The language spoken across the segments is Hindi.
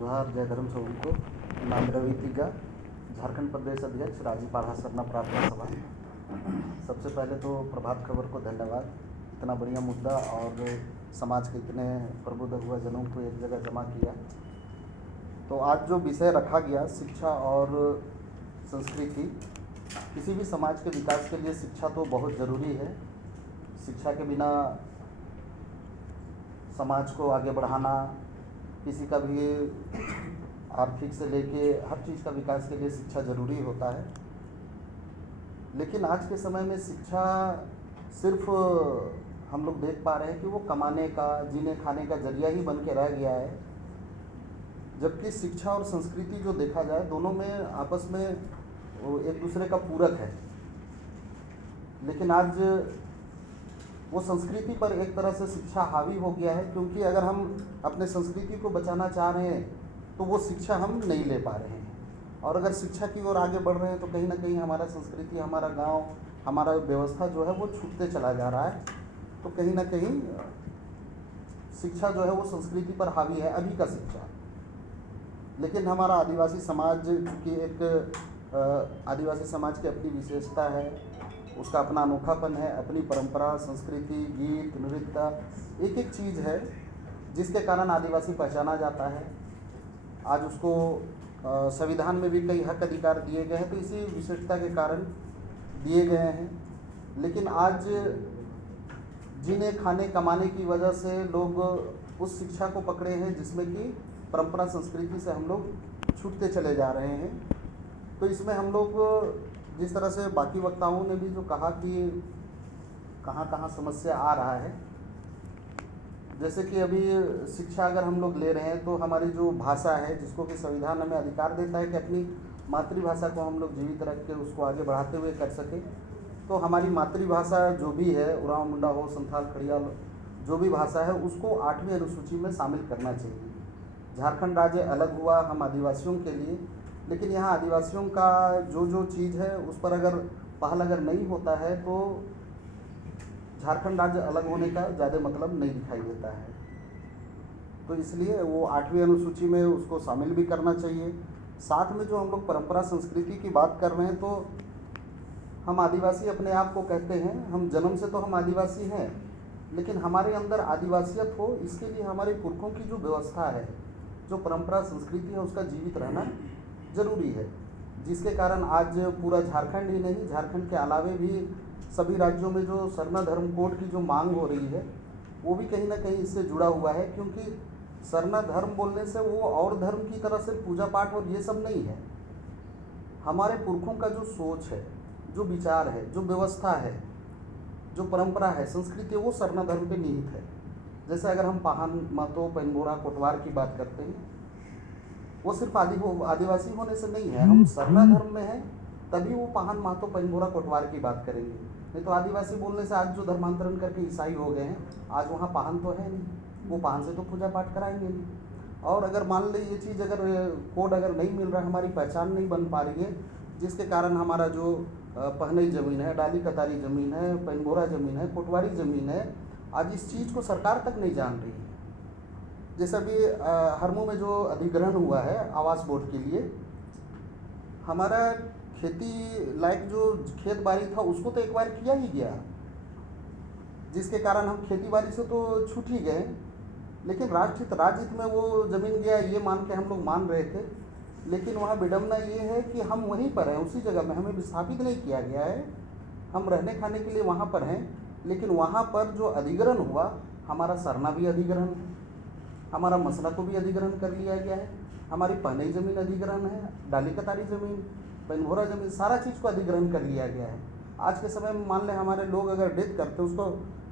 जोहार जय धर्म सबको। नाम रवि तिग्गा, झारखंड प्रदेश अध्यक्ष राजीपाड़ा सरना प्रार्थना सभा। सबसे पहले तो प्रभात खबर को धन्यवाद, इतना बढ़िया मुद्दा और समाज के इतने प्रबुद्ध हुए जनों को एक जगह जमा किया। तो आज जो विषय रखा गया शिक्षा और संस्कृति, किसी भी समाज के विकास के लिए शिक्षा तो बहुत ज़रूरी है। शिक्षा के बिना समाज को आगे बढ़ाना, किसी का भी आर्थिक से लेके हर चीज़ का विकास के लिए शिक्षा ज़रूरी होता है। लेकिन आज के समय में शिक्षा सिर्फ हम लोग देख पा रहे हैं कि वो कमाने का, जीने खाने का जरिया ही बन के रह गया है, जबकि शिक्षा और संस्कृति जो देखा जाए दोनों में आपस में एक दूसरे का पूरक है। लेकिन आज वो संस्कृति पर एक तरह से शिक्षा हावी हो गया है, क्योंकि अगर हम अपने संस्कृति को बचाना चाह रहे हैं तो वो शिक्षा हम नहीं ले पा रहे हैं, और अगर शिक्षा की ओर आगे बढ़ रहे हैं तो कहीं ना कहीं हमारा संस्कृति, हमारा गांव, हमारा व्यवस्था जो है वो छूटते चला जा रहा है। तो कहीं ना कहीं शिक्षा जो है वो संस्कृति पर हावी है, अभी का शिक्षा। लेकिन हमारा आदिवासी समाज की आदिवासी समाज की अपनी विशेषता है, उसका अपना अनोखापन है, अपनी परंपरा, संस्कृति, गीत, नृत्य, एक एक चीज़ है जिसके कारण आदिवासी पहचाना जाता है। आज उसको संविधान में भी कई हक अधिकार दिए गए हैं, तो इसी विशेषता के कारण दिए गए हैं। लेकिन आज जीने खाने कमाने की वजह से लोग उस शिक्षा को पकड़े हैं जिसमें कि परंपरा संस्कृति से हम लोग छूटते चले जा रहे हैं। तो इसमें हम लोग जिस तरह से बाकी वक्ताओं ने भी जो कहा कि कहाँ कहाँ समस्या आ रहा है, जैसे कि अभी शिक्षा अगर हम लोग ले रहे हैं तो हमारी जो भाषा है, जिसको कि संविधान हमें अधिकार देता है कि अपनी मातृभाषा को हम लोग जीवित रख के उसको आगे बढ़ाते हुए कर सकें, तो हमारी मातृभाषा जो भी है, उरांव मुंडा हो, संथाल, खड़ियाल, जो भी भाषा है उसको 8वीं अनुसूची में शामिल करना चाहिए। झारखंड राज्य अलग हुआ हम आदिवासियों के लिए, लेकिन यहाँ आदिवासियों का जो चीज़ है उस पर अगर पहल अगर नहीं होता है तो झारखंड राज्य अलग होने का ज़्यादा मतलब नहीं दिखाई देता है। तो इसलिए वो 8वीं अनुसूची में उसको शामिल भी करना चाहिए। साथ में जो हम लोग परंपरा संस्कृति की बात कर रहे हैं, तो हम आदिवासी अपने आप को कहते हैं, हम जन्म से तो हम आदिवासी हैं, लेकिन हमारे अंदर आदिवासियत हो इसके लिए हमारे पुरखों की जो व्यवस्था है, जो परंपरा संस्कृति है, उसका जीवित रहना ज़रूरी है। जिसके कारण आज पूरा झारखंड ही नहीं, झारखंड के अलावे भी सभी राज्यों में जो सरना धर्म कोड की जो मांग हो रही है वो भी कहीं ना कहीं इससे जुड़ा हुआ है, क्योंकि सरना धर्म बोलने से वो और धर्म की तरह से पूजा पाठ और ये सब नहीं है। हमारे पुरखों का जो सोच है, जो विचार है, जो व्यवस्था है, जो परंपरा है, संस्कृति है, वो सरना धर्म पे निहित है। जैसे अगर हम पाहन, महतो, पेनबोरा, कोटवार की बात करते हैं, वो सिर्फ आदिवासी होने से नहीं है, हम सरना धर्म में हैं तभी वो पाहन, महतो, पेनबोरा, कोटवार की बात करेंगे। नहीं तो आदिवासी बोलने से आज जो धर्मांतरण करके ईसाई हो गए हैं, आज वहाँ पाहन तो है नहीं, वो पाहन से तो पूजा पाठ कराएंगे नहीं। और अगर मान ली ये चीज़ अगर कोड अगर नहीं मिल रहा है, हमारी पहचान नहीं बन पा रही है, जिसके कारण हमारा जो पहनई ज़मीन है, डाली कतारी ज़मीन है, पेनबोरा ज़मीन है, कोटवारी ज़मीन है, आज इस चीज़ को सरकार तक नहीं जान रही है। जैसे अभी हरमू में जो अधिग्रहण हुआ है आवास बोर्ड के लिए, हमारा खेती लायक जो खेत बाड़ी था उसको तो एक बार किया ही गया, जिसके कारण हम खेती बाड़ी से तो छूट ही गए, लेकिन राज्यहित में वो ज़मीन गया ये मान के हम लोग मान रहे थे। लेकिन वहाँ विडम्बना ये है कि हम वहीं पर हैं, उसी जगह में, हमें विस्थापित नहीं किया गया है, हम रहने खाने के लिए वहाँ पर हैं। लेकिन वहाँ पर जो अधिग्रहण हुआ, हमारा सरना भी अधिग्रहण है, हमारा मसला को भी अधिग्रहण कर लिया गया है, हमारी पहनई ज़मीन अधिग्रहण है, डाली कतारी ज़मीन, पेनबोरा ज़मीन, सारा चीज़ को अधिग्रहण कर लिया गया है। आज के समय में मान लें हमारे लोग अगर डेथ करते, उसको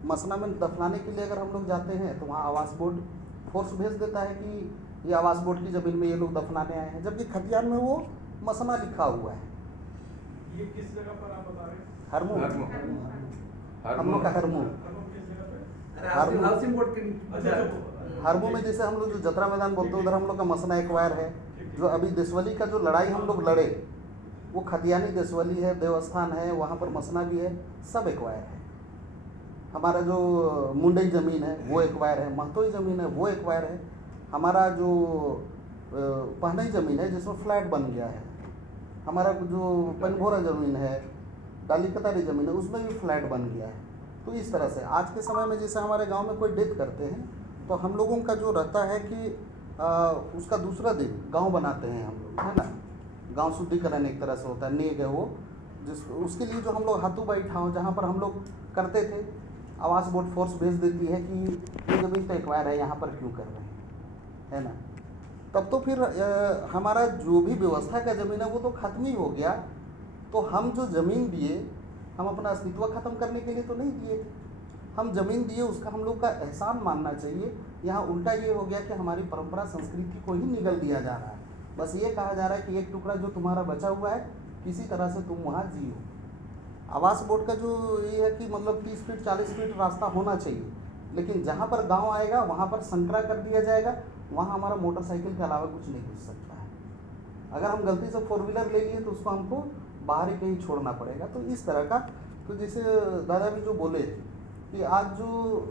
मसला में दफनाने के लिए अगर हम लोग जाते हैं तो वहाँ आवास बोर्ड फोर्स भेज देता है कि ये आवास बोर्ड की ज़मीन में ये लोग दफनाने आए हैं, जबकि खतियान में वो मसला लिखा हुआ है। ये किस जगह पर आप बता रहे हैं? हरमू, हम लोग का हरमू, हरमू में जैसे हम लोग जो जतरा मैदान बोलते हैं उधर हम लोग का मसना एक्वायर है। जो अभी देशवली का जो लड़ाई हम लोग लड़े वो खतियानी देशवली है, देवस्थान है, वहाँ पर मसना भी है, सब एक्वायर है। हमारा जो मुंडई ज़मीन है वो एक्वायर है, महतोई ज़मीन है वो एक्वायर है, हमारा जो पहनाई ज़मीन है जिसमें फ्लैट बन गया है, हमारा जो पनभोरा ज़मीन है, डाली कतारी ज़मीन है, उसमें भी फ्लैट बन गया है। तो इस तरह से आज के समय में जैसे हमारे गांव में कोई डेथ करते हैं तो हम लोगों का जो रहता है कि उसका दूसरा दिन गांव बनाते हैं हम लोग, है ना। गांव शुद्धिकरण एक तरह से होता है, नेक है वो, जिस उसके लिए जो हम लोग हाथों बैठाओ जहाँ पर हम लोग करते थे, आवास बोर्ड फोर्स भेज देती है कि ये ज़मीन तो एक्वायर है, यहाँ पर क्यों कर रहे हैं, है ना। तब तो फिर हमारा जो भी व्यवस्था का ज़मीन है वो तो खत्म ही हो गया। तो हम जो ज़मीन दिए, हम अपना अस्तित्व ख़त्म करने के लिए तो नहीं दिए थे, हम ज़मीन दिए उसका हम लोग का एहसान मानना चाहिए। यहाँ उल्टा ये हो गया कि हमारी परंपरा संस्कृति को ही निगल दिया जा रहा है। बस ये कहा जा रहा है कि एक टुकड़ा जो तुम्हारा बचा हुआ है किसी तरह से तुम वहाँ जियो। आवास बोर्ड का जो ये है कि मतलब 30 फीट 40 फीट रास्ता होना चाहिए, लेकिन जहाँ पर गांव आएगा वहाँ पर संकरा कर दिया जाएगा, वहाँ हमारा मोटरसाइकिल के अलावा कुछ नहीं घुस सकता है। अगर हम गलती से 4 व्हीलर ले लिए तो उसको हमको बाहर ही कहीं छोड़ना पड़ेगा। तो इस तरह का, तो जैसे दादा भी जो बोले कि आज जो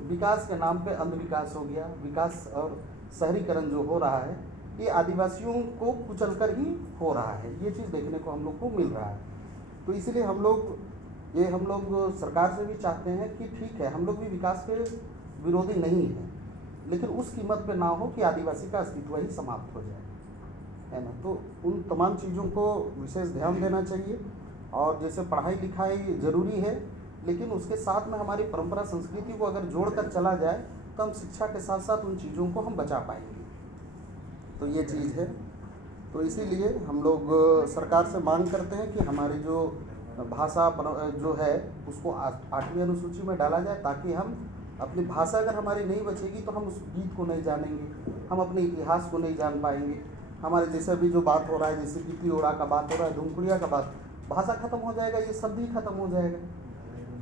विकास के नाम पे अंधविकास हो गया, विकास और शहरीकरण जो हो रहा है ये आदिवासियों को कुचलकर ही हो रहा है, ये चीज़ देखने को हम लोग को मिल रहा है। तो इसीलिए हम लोग सरकार से भी चाहते हैं कि ठीक है हम लोग भी विकास के विरोधी नहीं हैं, लेकिन उस कीमत पे ना हो कि आदिवासी का अस्तित्व ही समाप्त हो जाए, है ना। तो उन तमाम चीज़ों को विशेष ध्यान देना चाहिए। और जैसे पढ़ाई लिखाई ज़रूरी है, लेकिन उसके साथ में हमारी परंपरा संस्कृति को अगर जोड़कर चला जाए तो हम शिक्षा के साथ साथ उन चीज़ों को हम बचा पाएंगे। तो ये चीज़ है। तो इसीलिए हम लोग सरकार से मांग करते हैं कि हमारी जो भाषा जो है उसको 8वीं अनुसूची में डाला जाए, ताकि हम अपनी भाषा अगर हमारी नहीं बचेगी तो हम उस गीत को नहीं जानेंगे, हम अपने इतिहास को नहीं जान पाएंगे। हमारे जैसे अभी जो बात हो रहा है, जैसे कि तिओड़ा का बात हो रहा है, धुमकुड़िया का बात, भाषा खत्म हो जाएगा, ये शब्द ही खत्म हो जाएगा।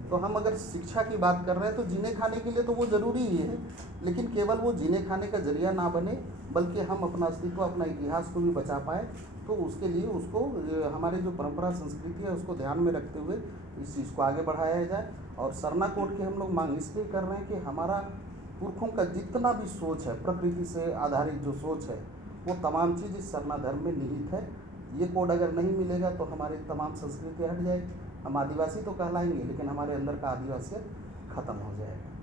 तो हम अगर शिक्षा की बात कर रहे हैं तो जीने खाने के लिए तो वो ज़रूरी ही है, लेकिन केवल वो जीने खाने का जरिया ना बने, बल्कि हम अपना अस्तित्व अपना इतिहास को भी बचा पाए। तो उसके लिए उसको हमारे जो परंपरा संस्कृति है उसको ध्यान में रखते हुए इस चीज़ को आगे बढ़ाया जाए। और सरना कोड की हम लोग मांग इसलिए कर रहे हैं कि हमारा पुरखों का जितना भी सोच है, प्रकृति से आधारित जो सोच है, वो तमाम चीज़ इस सरना धर्म में निहित है। ये कोड अगर नहीं मिलेगा तो हमारी तमाम संस्कृति हट जाएगी, हम आदिवासी तो कहलाएंगे लेकिन हमारे अंदर का आदिवासियत खत्म हो जाएगा।